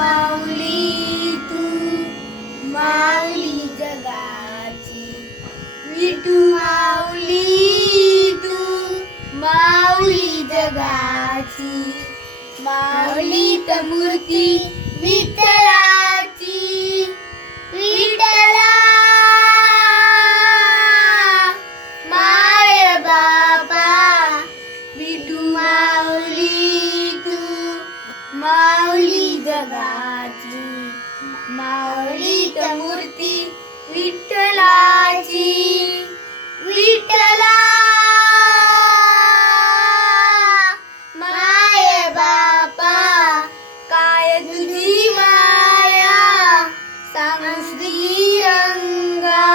माऊली तू माऊली जगाची, विठू माऊली तू माऊली जगाची, माऊलीत मूर्ती विठ्ठलाची, विठ्ठला माय बापा, विठू माऊली तू माऊली जगाची, माऊलीत मूर्ती विठ्ठलाची, विठ्ठला माय बापा, काय तुझी माया सांग श्रीरंगा,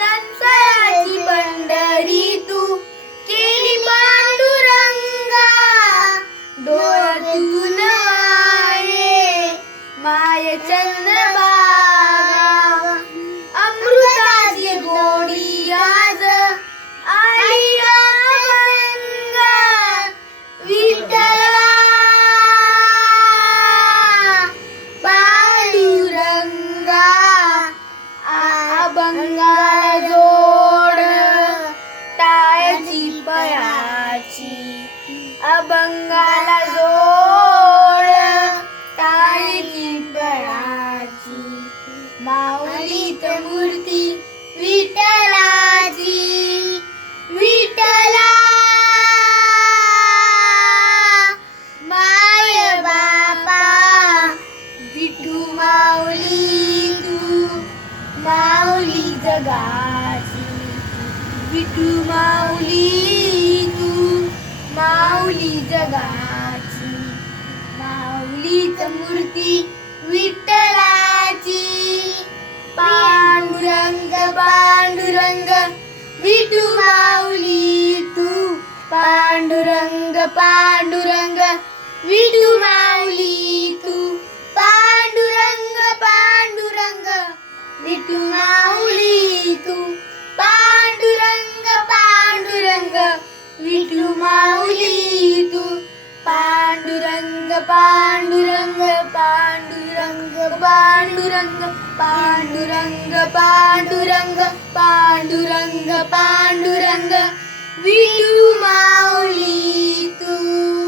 संसाराची पंढरी तू केली पांडुरंगा, डोळ्यातून वाहे माय चंद्रभागा, अमृताची गोडी आज आली अभंगा, विठ्ठला पांडुरंगा, अभंगाला जोड टाळ्याची पयाची, अभंगाला जोड टाळ्याची पयाची, माऊलीत मूर्ती विठ्ठलाची, विठ्ठला माय बापा, विठू माऊली तू माऊली जगाची, विठू माऊली तू माऊली जगाची, माऊलीत मूर्ती विठ्ठलाची, पांडुरंग पांडुरंग विठू माऊली तू, पांडुरंग पांडुरंग विठू माऊली तू, पांडुरंग पांडुरंग विठू माऊली तू, पांडुरंग पांडुरंग विठू माऊली तू, पांडुरंग पांडुरंग पांडुरंग पांडुरंग पांडुरंग पांडुरंग पांडुरंग पांडुरंग विठू माऊली तू.